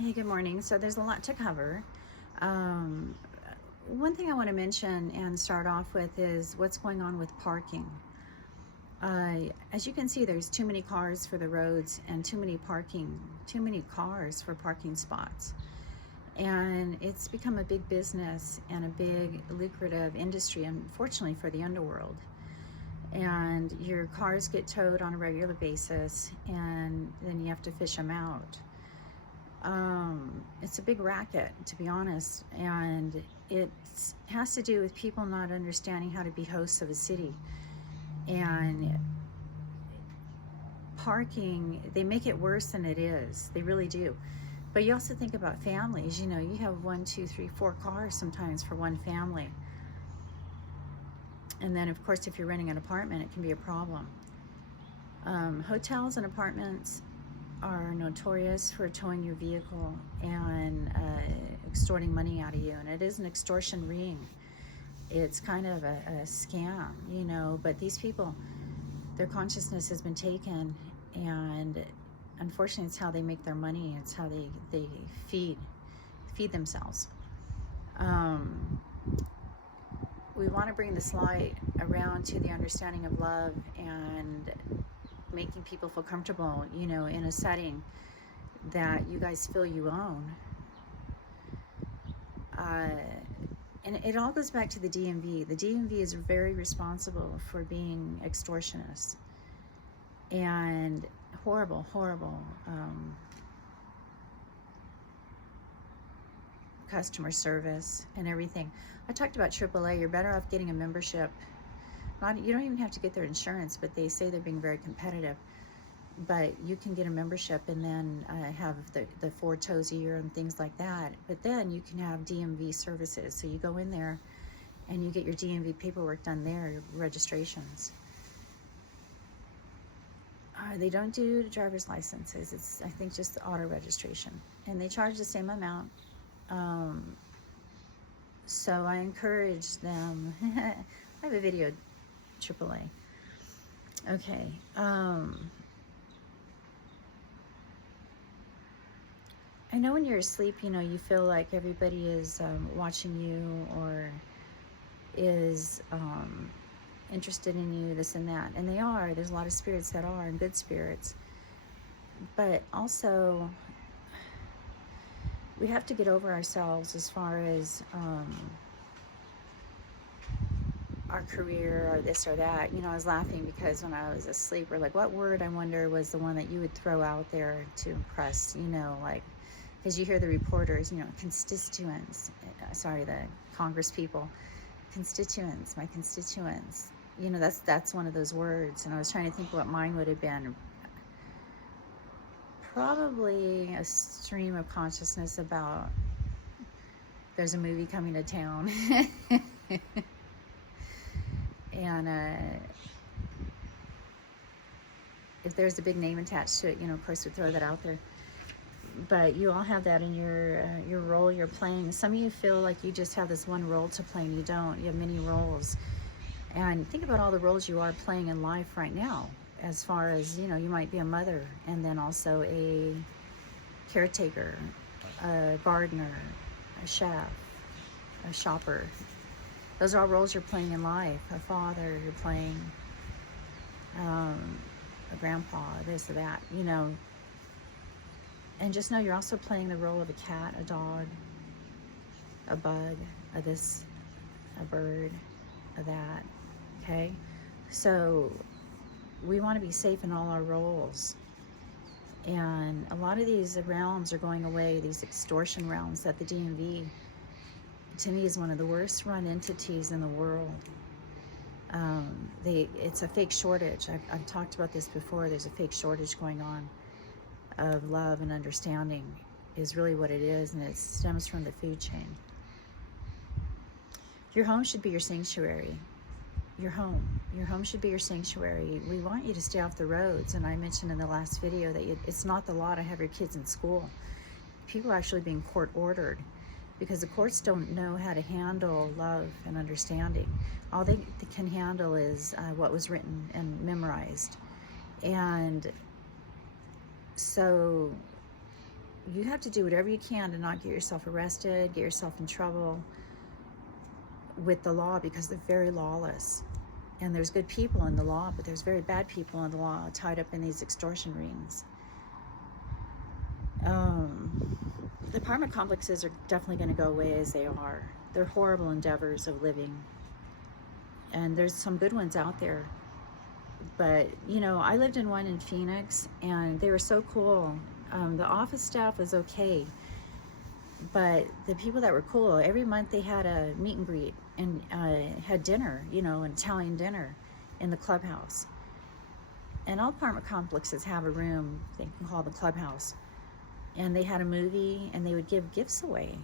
Hey, good morning. So there's a lot to cover. Um, One thing I want to mention and start off with is what's going on with parking. As you can see, there's too many cars for the roads and too many cars for parking spots. And it's become a big business and a big lucrative industry, unfortunately, for the underworld. And your cars get towed on a regular basis, and then you have to fish them out. It's a big racket, to be honest, and it has to do with people not understanding how to be hosts of a city. And parking, they make it worse than it is. They really do. But you also think about families. You have 1, 2, 3, 4 cars sometimes for one family. And then, of course, if you're renting an apartment, it can be a problem. Hotels and apartments are notorious for towing your vehicle and extorting money out of you. And it is an extortion ring. It's kind of a scam, but these people, their consciousness has been taken, and unfortunately it's how they make their money. It's how they feed themselves. We want to bring this light around to the understanding of love and making people feel comfortable, in a setting that you guys feel you own. And it all goes back to the DMV. The DMV is very responsible for being extortionists and horrible customer service and everything. I talked about AAA. You're better off getting a membership. You don't even have to get their insurance, but they say they're being very competitive. But you can get a membership and then have the 4 tows a year and things like that. But then you can have DMV services. So you go in there and you get your DMV paperwork done there, your registrations. They don't do driver's licenses. It's, I think, just the auto registration. And they charge the same amount. So I encourage them. I have a video, AAA. Okay. I know when you're asleep, you feel like everybody is watching you or is interested in you, this and that. And they are. There's a lot of spirits that are, and good spirits. But also, we have to get over ourselves as far as our career or this or that. I was laughing because when I was asleep, we're like, what word, I wonder, was the one that you would throw out there to impress, because you hear the reporters, constituents, the Congress people, constituents, my constituents, that's one of those words. And I was trying to think what mine would have been. Probably a stream of consciousness about there's a movie coming to town. And if there's a big name attached to it, of course we'd throw that out there. But you all have that in your role you're playing. Some of you feel like you just have this one role to play, and you don't. You have many roles. And think about all the roles you are playing in life right now. As far as, you might be a mother, and then also a caretaker, a gardener, a chef, a shopper. Those are all roles you're playing in life. A father, you're playing, a grandpa, this or that, And just know you're also playing the role of a cat, a dog, a bug, a this, a bird, a that, okay? So we want to be safe in all our roles. And a lot of these realms are going away, these extortion realms that the DMV, to me, is one of the worst run entities in the world. It's a fake shortage. I've talked about this before. There's a fake shortage going on of love and understanding is really what it is, and it stems from the food chain. Your home should be your sanctuary. Your home should be your sanctuary. We want you to stay off the roads, and I mentioned in the last video that it's not the law to have your kids in school. People are actually being court ordered because the courts don't know how to handle love and understanding. All they can handle is what was written and memorized. And so you have to do whatever you can to not get yourself arrested, get yourself in trouble with the law, because they're very lawless. And there's good people in the law, but there's very bad people in the law tied up in these extortion rings. The apartment complexes are definitely going to go away as they are. They're horrible endeavors of living. And there's some good ones out there. But, you know, I lived in one in Phoenix, and they were so cool. The office staff was okay. But the people that were cool, every month they had a meet and greet and had dinner, you know, an Italian dinner in the clubhouse. And all apartment complexes have a room they can call the clubhouse. And they had a movie, and they would give gifts away.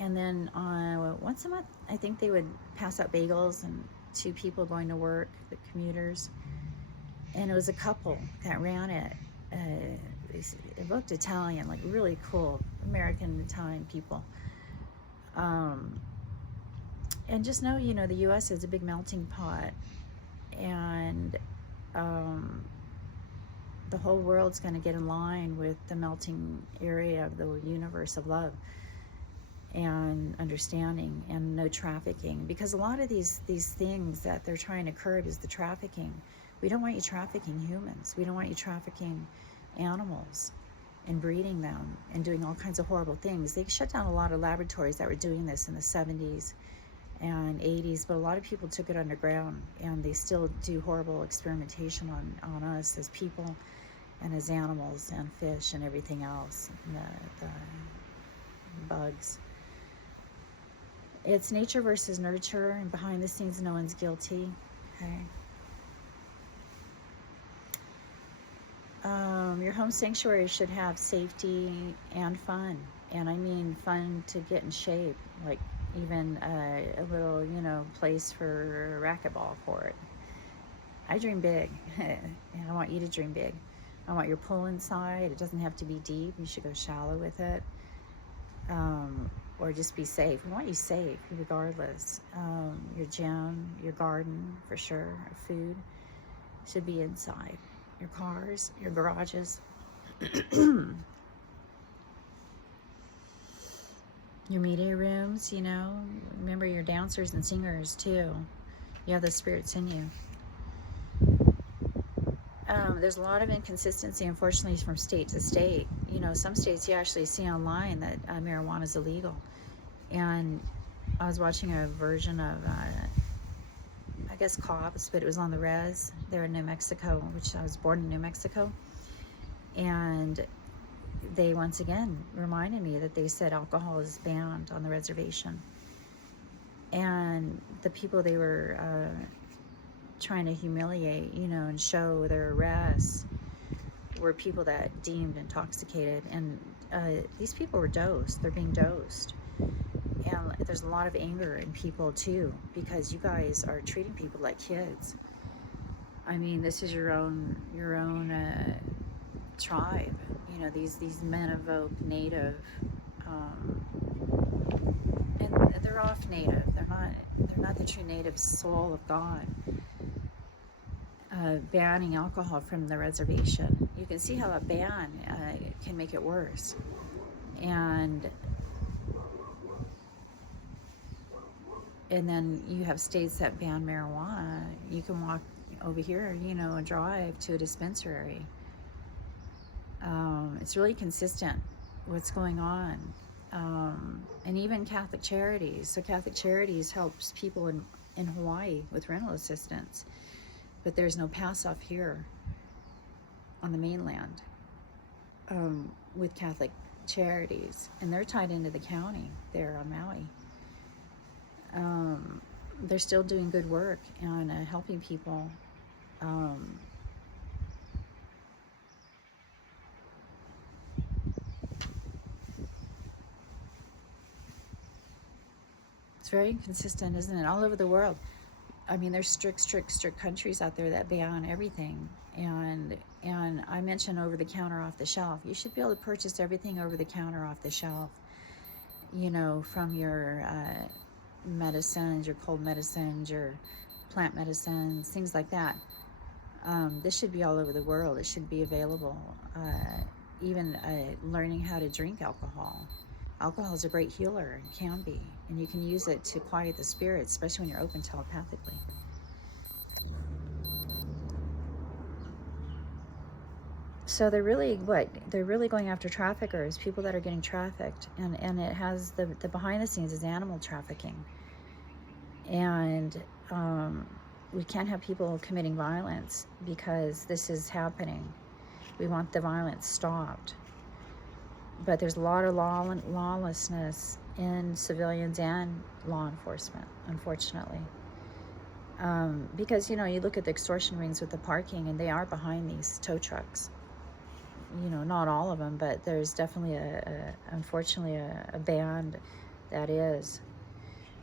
And then once a month, I think they would pass out bagels and to people going to work, the commuters. And it was a couple that ran it. It looked Italian, like really cool, American Italian people. And just know, you know, the U.S. is a big melting pot. And the whole world's going to get in line with the melting area of the universe of love and understanding and no trafficking. Because a lot of these things that they're trying to curb is the trafficking. We don't want you trafficking humans. We don't want you trafficking animals and breeding them and doing all kinds of horrible things. They shut down a lot of laboratories that were doing this in the 70s and 80s, but a lot of people took it underground, and they still do horrible experimentation on us as people and as animals and fish and everything else, the bugs. It's nature versus nurture, and behind the scenes no one's guilty. Okay. Your home sanctuary should have safety and fun, and I mean fun to get in shape, like even a little, you know, place for a racquetball court. I dream big, and I want you to dream big. I want your pool inside. It doesn't have to be deep. You should go shallow with it, or just be safe. We want you safe regardless. Your gym, your garden, for sure, food should be inside. Your cars, your garages, your media rooms, you know. Remember your dancers and singers too. You have the spirits in you. There's a lot of inconsistency, unfortunately, from state to state. You know, some states you actually see online that marijuana is illegal. And I was watching a version of, I guess, Cops, but it was on the res. They're in New Mexico, which I was born in New Mexico. And they once again reminded me that they said alcohol is banned on the reservation. And the people they were trying to humiliate, you know, and show their arrests were people that deemed intoxicated. And these people were dosed. They're being dosed. And there's a lot of anger in people too, because you guys are treating people like kids. I mean, this is your own tribe. You know, these men evoke native, and they're off native. They're not the true native soul of God. Banning alcohol from the reservation. You can see how a ban can make it worse. And then you have states that ban marijuana. You can walk over here, you know, and drive to a dispensary. It's really consistent what's going on. And even Catholic Charities. So Catholic Charities helps people in Hawaii with rental assistance. But there's no pass-off here on the mainland with Catholic Charities. And they're tied into the county there on Maui. They're still doing good work and helping people. It's very inconsistent, isn't it? All over the world. I mean, there's strict countries out there that ban everything. And I mentioned over the counter, off the shelf. You should be able to purchase everything over the counter, off the shelf. You know, from your medicines, your cold medicines, your plant medicines, things like that. This should be all over the world. It should be available even learning how to drink alcohol. Alcohol is a great healer, and can be, and you can use it to quiet the spirits, especially when you're open telepathically. So they're really they're really going after traffickers, people that are getting trafficked, and it has the behind the scenes is animal trafficking, and we can't have people committing violence because this is happening. We want the violence stopped, but there's a lot of lawlessness in civilians and law enforcement, unfortunately. Because, you know, you look at the extortion rings with the parking, and they are behind these tow trucks. You know, not all of them, but there's definitely unfortunately a band that is.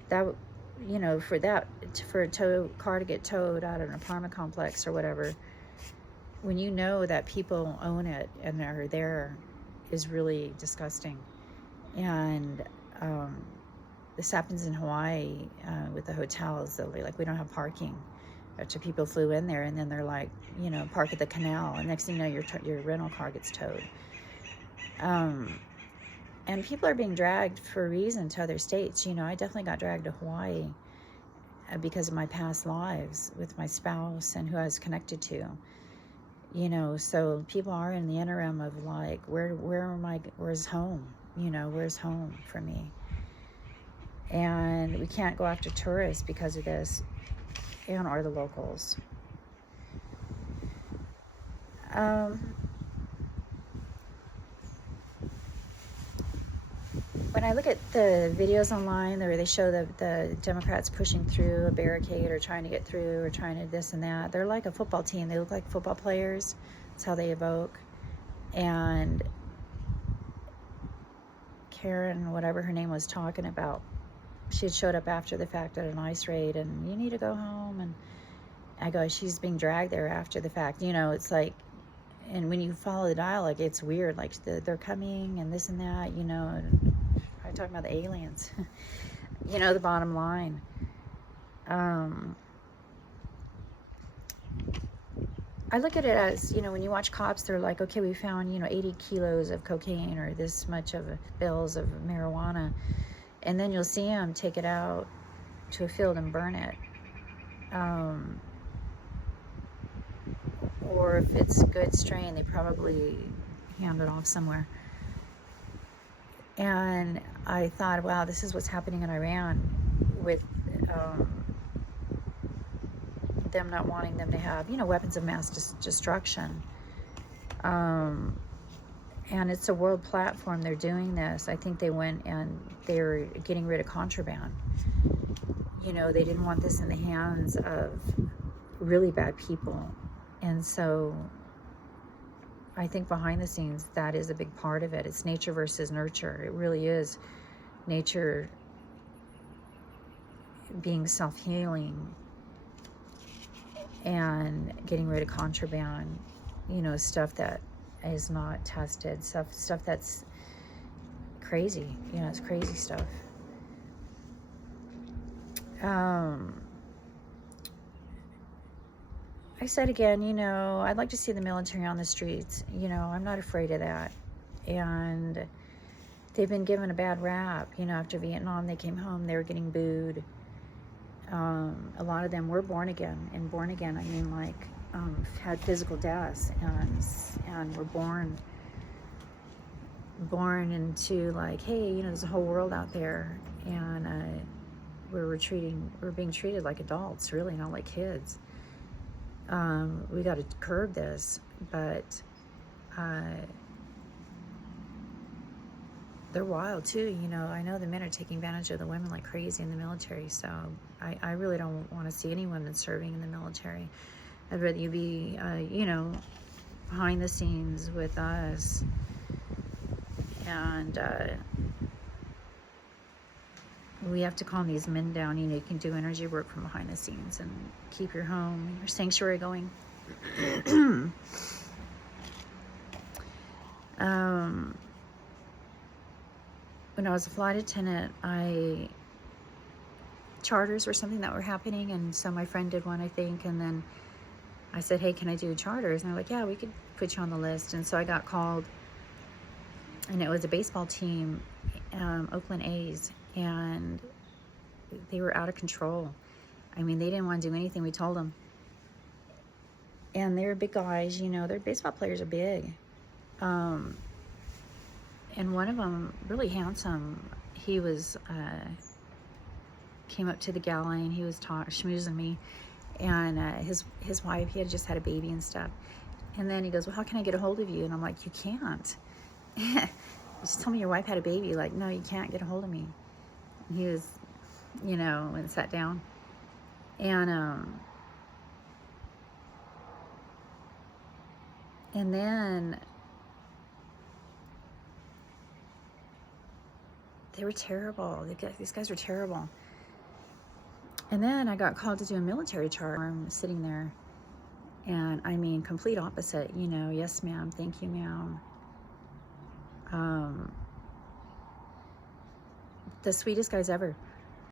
That, you know, for a car to get towed out of an apartment complex or whatever, when you know that people own it and are there, is really disgusting. And this happens in Hawaii with the hotels. They'll be like, we don't have parking. After people flew in there, and then they're like, you know, park at the canal, and next thing you know, your rental car gets towed. And people are being dragged for a reason to other states. You know, I definitely got dragged to Hawaii because of my past lives with my spouse and who I was connected to. You know, so people are in the interim of like, where's home? You know, where's home for me? And we can't go after tourists because of this, and or the locals. When I look at the videos online where they show the Democrats pushing through a barricade or trying to get through or trying to this and that, they're like a football team. They look like football players. That's how they evoke. And Karen, whatever her name was, talking about, she had showed up after the fact at an ICE raid, and you need to go home. And I go, she's being dragged there after the fact. You know, it's like, and when you follow the dialogue, it's weird. Like they're coming and this and that, you know, and I'm talking about the aliens. You know, the bottom line. I look at it as, you know, when you watch cops, they're like, okay, we found, you know, 80 kilos of cocaine or this much of bills of marijuana. And then you'll see them take it out to a field and burn it. Or if it's good strain, they probably hand it off somewhere. And I thought, wow, this is what's happening in Iran with them not wanting them to have, you know, weapons of mass destruction. And it's a world platform. They're doing this. I think they went and they're getting rid of contraband. You know, they didn't want this in the hands of really bad people. And so I think behind the scenes, that is a big part of it. It's nature versus nurture. It really is nature being self-healing and getting rid of contraband, you know, stuff that is not tested, stuff that's crazy, you know, it's crazy stuff. I said again, you know, I'd like to see the military on the streets. You know, I'm not afraid of that. And they've been given a bad rap. You know, after Vietnam, they came home, they were getting booed. A lot of them were born again. And born again, I mean, like, had physical deaths and were born into, like, hey, you know, there's a whole world out there. And we're being treated like adults, really, not like kids. We got to curb this, but they're wild too. You know, I know the men are taking advantage of the women like crazy in the military, so I really don't want to see any women serving in the military. I'd rather you be, you know, behind the scenes with us, and we have to calm these men down. You know, you can do energy work from behind the scenes and keep your home, your sanctuary going. When I was a flight attendant, charters were something that were happening, and so my friend did one, I think, and then I said, hey, can I do charters? And they're like, yeah, we could put you on the list. And so I got called and it was a baseball team, Oakland A's, and they were out of control. I mean, they didn't want to do anything we told them. And they're big guys, you know, their baseball players are big. And one of them, really handsome, he was, came up to the galley and he was schmoozing me. And his wife, he had just had a baby and stuff. And then he goes, well, how can I get a hold of you? And I'm like, you can't. Just tell me your wife had a baby. Like, no, you can't get a hold of me. And he was, you know, and sat down. And then they were terrible. These guys were terrible. And then I got called to do a military charge. I'm sitting there, and I mean, complete opposite. You know, yes, ma'am. Thank you, ma'am. The sweetest guys ever.